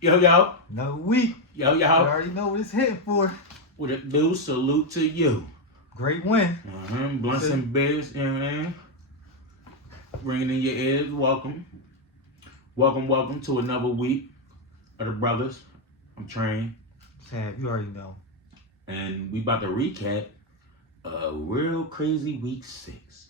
Yo, yo. Another week. Yo, You yo. already know what it's hitting for. With a due salute to you. Great win. Blunts and beers, you know what I mean? Ringing in your ears, welcome. Welcome to another week of the brothers. I'm Train. Tab, you already know. And we about to recap a real crazy week 6.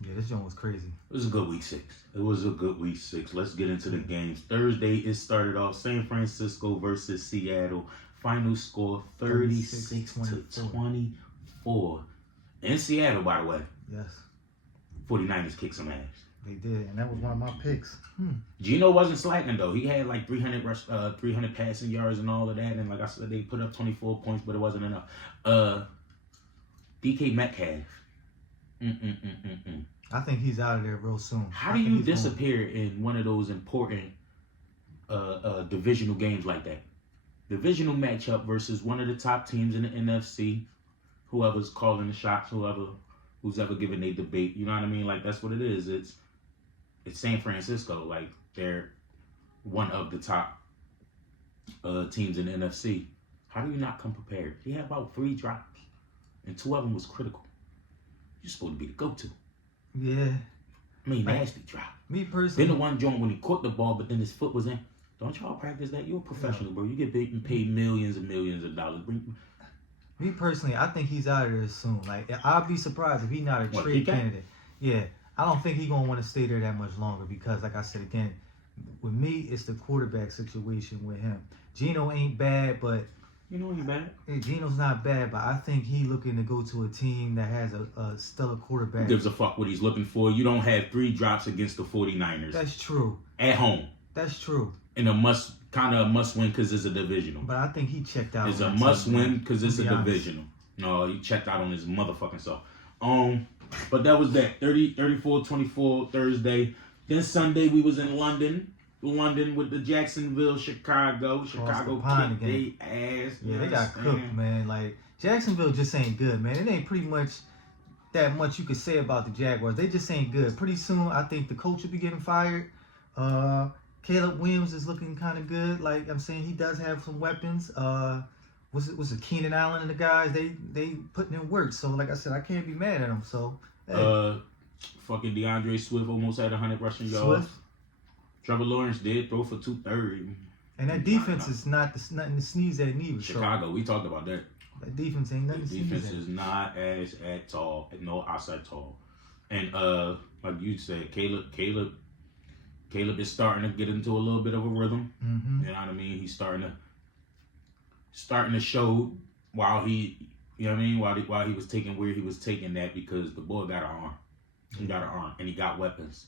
Yeah, this joint was crazy. It was a good week 6. It was a good week 6. Let's get into the games. Thursday, it started off San Francisco versus Seattle. Final score 36-24. In Seattle, by the way. Yes. 49ers kicked some ass. They did, and that was one of my picks. Geno wasn't slacking, though. He had like 300 passing yards and all of that. And like I said, they put up 24 points, but it wasn't enough. DK Metcalf. I think he's out of there real soon. How do you disappear in one of those important divisional games like that? Divisional matchup versus one of the top teams in the NFC. Whoever's calling the shots, who's ever given a debate. You know what I mean? Like, that's what it is. It's San Francisco. Like, they're one of the top teams in the NFC. How do you not come prepared? He had about 3 drops, and 2 of them was critical. You're supposed to be the go-to. Yeah. I mean, nasty drop. Me personally. Then the one joint when he caught the ball, but then his foot was in. Don't y'all practice that? You're a professional, bro. You get paid millions and millions of dollars. Me personally, I think he's out of there soon. Like, I'd be surprised if he's not a trade candidate. Yeah. I don't think he's going to want to stay there that much longer because, like I said again, with me, it's the quarterback situation with him. Geno ain't bad, but... You know he's bad. Geno's not bad, but I think he's looking to go to a team that has a stellar quarterback. Who gives a fuck what he's looking for? You don't have 3 drops against the 49ers. That's true. At home. That's true. And a must win because it's a divisional. But I think he checked out. It's a must win because it's a divisional. No, he checked out on his motherfucking self. But that was that. 34-24 Thursday. Then Sunday we was in London with the Jacksonville, Chicago. Chicago kicked their ass. Yeah, they got cooked, man. Like, Jacksonville just ain't good, man. It ain't pretty much that much you could say about the Jaguars. They just ain't good. Pretty soon, I think the coach will be getting fired. Caleb Williams is looking kind of good. Like I'm saying, he does have some weapons. Was it Keenan Allen and the guys? They putting in work. So, like I said, I can't be mad at them. So, hey. Fucking DeAndre Swift almost had 100 rushing yards. Trevor Lawrence did throw for 230. And that defense is nothing to sneeze at neither. Chicago, we talked about that. That defense ain't nothing to sneeze at. Defense is not ass at all. No ass at all. And like you said, Caleb is starting to get into a little bit of a rhythm. Mm-hmm. You know what I mean? He's starting to show while he, you know what I mean, while he was taking where he was taking that because the boy got an arm. He got an arm and he got weapons.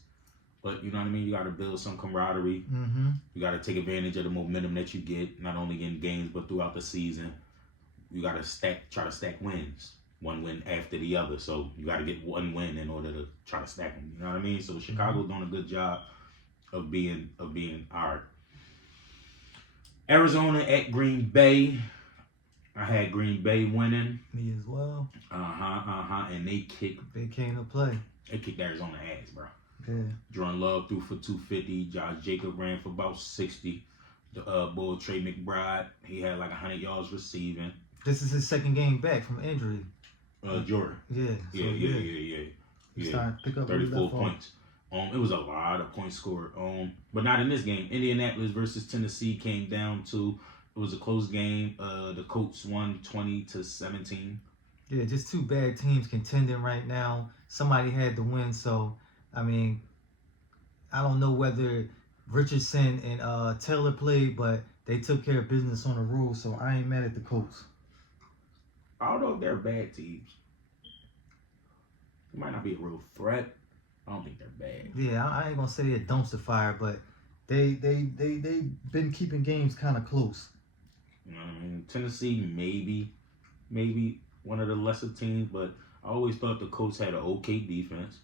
But you know what I mean? You got to build some camaraderie. Mm-hmm. You got to take advantage of the momentum that you get, not only in games but throughout the season. You got to try to stack wins, one win after the other. So you got to get one win in order to try to stack them. You know what I mean? So Chicago's doing a good job of being all right. Arizona at Green Bay. I had Green Bay winning. Me as well. And they came to play. They kicked Arizona ass, bro. Yeah. Jordan Love threw for 250. Josh Jacob ran for about 60. The bull Trey McBride, he had like 100 yards receiving. This is his second game back from injury. Jordan. Yeah. Yeah. He's starting to pick up 34 points. It was a lot of points scored. But not in this game. Indianapolis versus Tennessee came down to. It was a close game. The Colts won 20-17. Yeah, just 2 bad teams contending right now. Somebody had to win, so I mean, I don't know whether Richardson and Taylor played, but they took care of business on the road, so I ain't mad at the Colts. I don't know if they're bad teams. It might not be a real threat. I don't think they're bad. Yeah, I ain't gonna say they're dumpster fire, but they been keeping games kind of close. You know what I mean? Tennessee maybe one of the lesser teams, but I always thought the Colts had an okay defense.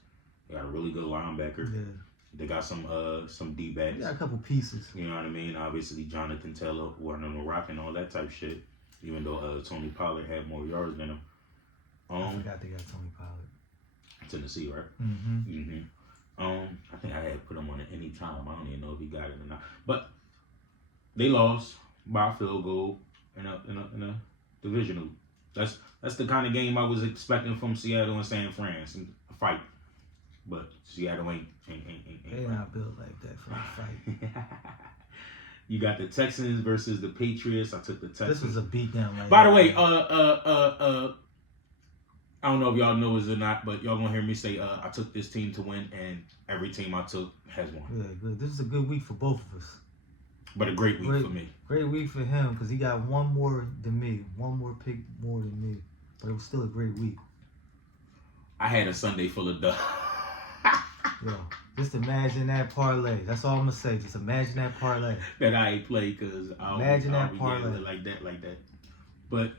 They got a really good linebacker. Yeah. They got some D-backs. They got a couple pieces. You know what I mean? Obviously, Jonathan Taylor, Warner Rock, and all that type of shit. Even though Tony Pollard had more yards than him. I forgot they got Tony Pollard. Tennessee, right? Mm-hmm. I think I had put him on at any time. I don't even know if he got it or not. But they lost by a field goal in a divisional. That's the kind of game I was expecting from Seattle and San Fran, a fight. But Seattle ain't They're not built like that for a fight. You got the Texans versus the Patriots. I took the Texans. This was a beatdown. Like By the way, I don't know if y'all know this or not, but y'all gonna hear me say I took this team to win, and every team I took has won. Yeah, good. This is a good week for both of us. But a great week for me. Great week for him because he got one more than me, one more pick more than me. But it was still a great week. I had a Sunday full of dub. Yo, just imagine that parlay. That's all I'm gonna say. Just imagine that parlay. That I ain't played because I that parlay like that. But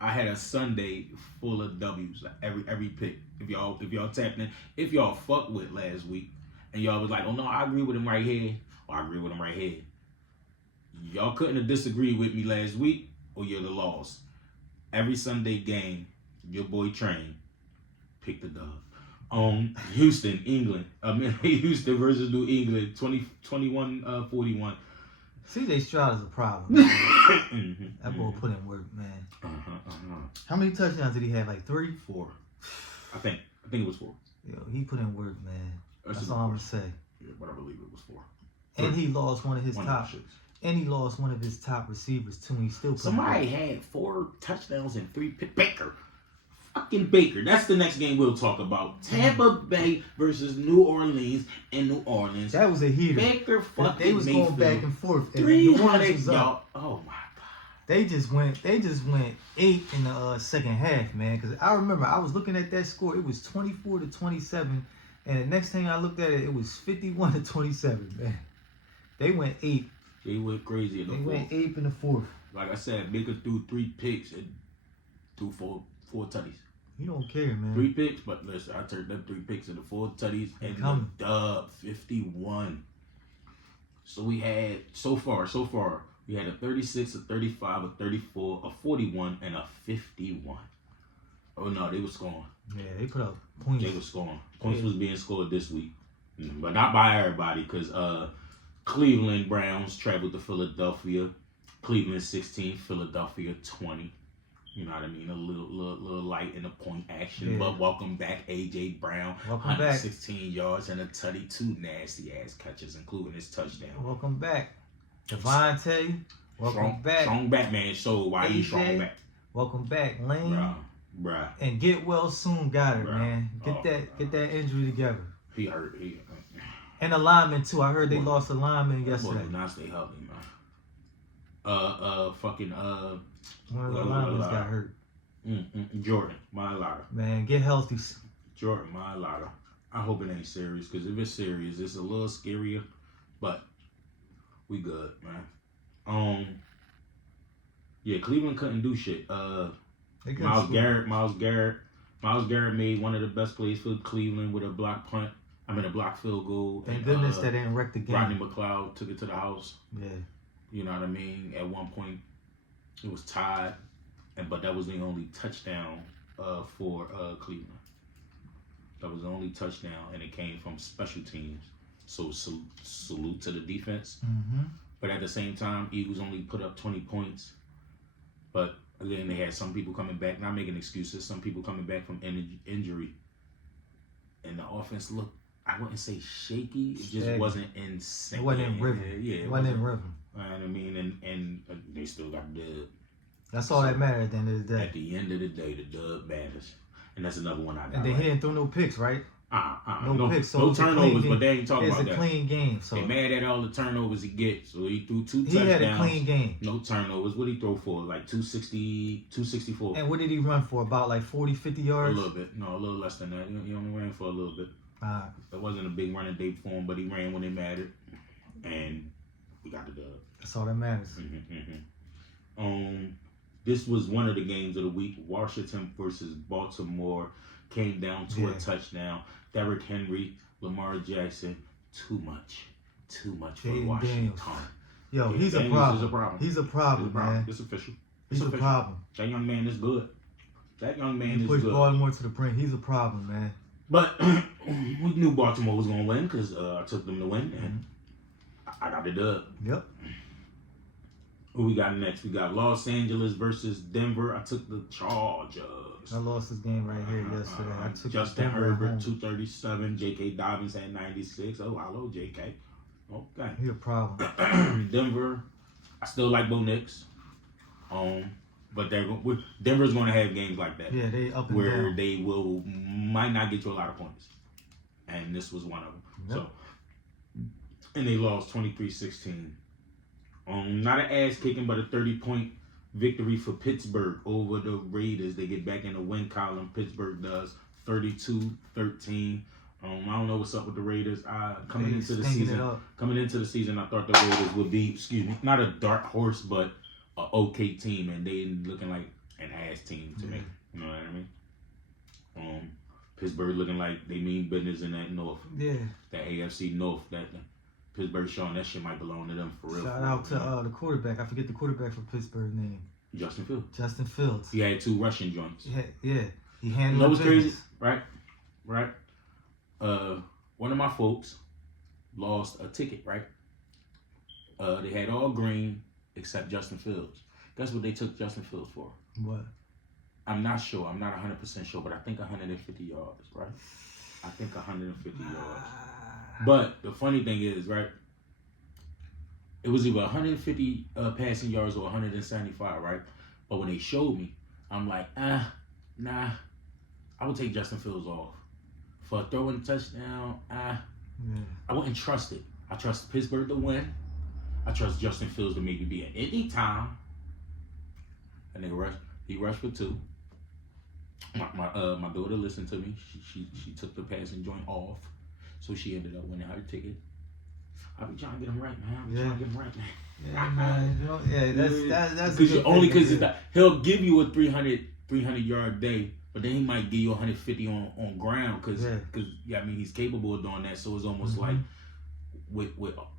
I had a Sunday full of W's, like every pick. If y'all tapped in, if y'all fucked with last week, and y'all was like, oh no, I agree with him right here, or I agree with him right here. Y'all couldn't have disagreed with me last week, or you're the loss. Every Sunday game, your boy Train picked the dub. Houston, England. Houston versus New England, 21-41. CJ Stroud is a problem. That boy put in work, man. How many touchdowns did he have? Like 3? 4. I think it was 4. Yo, he put in work, man. That's all I'm gonna say. Yeah, but I believe it was 4. And he lost one of his he lost one of his top receivers too. And he still put somebody had 4 touchdowns and 3 picks. Baker. Fucking Baker. That's the next game we'll talk about. Tampa Bay versus New Orleans in New Orleans. That was a heater. Baker fucking They was going back and forth. 300 y'all. Oh my god. They just went 8 in the second half, man. Because I remember I was looking at that score. It was 24-27, and the next thing I looked at it was 51-27, man. They went 8. They went crazy in the fourth. They went 8 in the fourth. Like I said, Baker threw 3 picks and threw 4 tutties. You don't care, man. 3 picks, but listen, I turned them 3 picks into 4 tutties and the dub 51. So we had so far, we had a 36, a 35, a 34, a 41, and a 51. Oh no, they were scoring. Yeah, they put up points. They were scoring. Points was being scored this week, but not by everybody, because Cleveland Browns traveled to Philadelphia. Cleveland 16, Philadelphia 20. You know what I mean? A little light in the point action. Yeah. But welcome back, A.J. Brown. Welcome 116 yards and a tutty, 2 nasty ass catches, including his touchdown. Welcome back. Devontae. Welcome back. Strong Batman show. Why you strong back? Welcome back, Lane. Bruh. And get well soon. Got it, man. Get that injury together. He hurt. And the lineman too. I heard they lost a lineman yesterday. Boy, not stay healthy, man. One of the linemen got hurt. Jordan, my ladder. Man, get healthy. Jordan, my ladder. I hope it ain't serious, because if it's serious, it's a little scarier. But we good, man. Yeah, Cleveland couldn't do shit. Myles Garrett made one of the best plays for Cleveland with a block field goal. Thank goodness that didn't wreck the game. Rodney McLeod took it to the house. Yeah. You know what I mean? At one point, it was tied, but that was the only touchdown for Cleveland. That was the only touchdown, and it came from special teams. So salute to the defense. Mm-hmm. But at the same time, Eagles only put up 20 points. But again, they had some people coming back, not making excuses, some people coming back from injury. And the offense looked, I wouldn't say shaky, it just wasn't insane. It wasn't in rhythm. Yeah, it wasn't in rhythm. You know what I mean? And they still got the dub. That's all that matters at the end of the day. At the end of the day, the dub matters. And that's another one I got. And they didn't throw no picks, right? No picks. So no turnovers, but they ain't talking about that. It's a clean game. So they mad at all the turnovers he gets. So he threw 2 touchdowns. He had a clean game. No turnovers. What did he throw for? Like 260, 264. And what did he run for? About like 40, 50 yards? A little bit. No, a little less than that. He only ran for a little bit. It wasn't a big running day for him, but he ran when it mattered. And we got the dub. That's all that matters. This was one of the games of the week. Washington versus Baltimore came down to a touchdown. Derrick Henry, Lamar Jackson, too much for Washington. Yo, he's a problem. He's a problem, man. It's official. He's a problem. That young man is good. That young man is good. He pushed good. Baltimore to the brink. He's a problem, man. But we knew Baltimore was gonna win because I took them to win, and I got the dub. Yep. Who we got next? We got Los Angeles versus Denver. I took the Chargers. I lost this game right here yesterday. I took Justin Denver Herbert, home. 237. J.K. Dobbins had 96. Oh, hello, J.K. Okay. He a problem. Denver, I still like Bo Nix. But Denver's going to have games like that. Yeah, they up and where down. they might not get you a lot of points. And this was one of them. Yep. So, and they lost 23-16. Not an ass kicking, but a 30-point victory for Pittsburgh over the Raiders. They get back in the win column. Pittsburgh does 32-13. I don't know what's up with the Raiders. Coming into the season, I thought the Raiders would be, not a dark horse, but an okay team, and they looking like an ass team to me. You know what I mean? Pittsburgh looking like they mean business in that North. Yeah. That AFC North. That Pittsburgh showing that shit might belong to them for real. Shout out to the quarterback. I forget the quarterback for Pittsburgh name. Justin Fields. Justin Fields. He had 2 rushing joints. Yeah. He You handled know what's business. crazy? Right? One of my folks lost a ticket, right? They had all green except Justin Fields. Guess what they took Justin Fields for? What? I'm not sure. I'm not 100% sure, but I think 150 yards, right? I think 150 yards. But the funny thing is, right? It was either 150 passing yards or 175, right? But when they showed me, I'm like, nah. I would take Justin Fields off. For a throwing touchdown, I wouldn't trust it. I trust Pittsburgh to win. I trust Justin Fields to maybe be at any time. And he rushed for 2. My daughter listened to me. She took the passing joint off, so she ended up winning her ticket. I be trying to get him right, man. Yeah, man. That's Because he'll give you a 300 yard day, but then he might give you 150 on ground because he's capable of doing that. So it's almost like with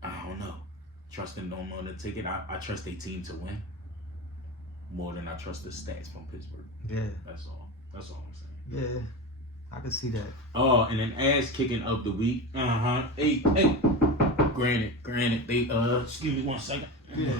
I don't know, trusting them on the ticket. I trust a team to win more than I trust the stats from Pittsburgh. Yeah, that's all I'm saying. Yeah, I can see that. Oh, and an ass kicking of the week. Hey. Granted. They excuse me one second. Yeah.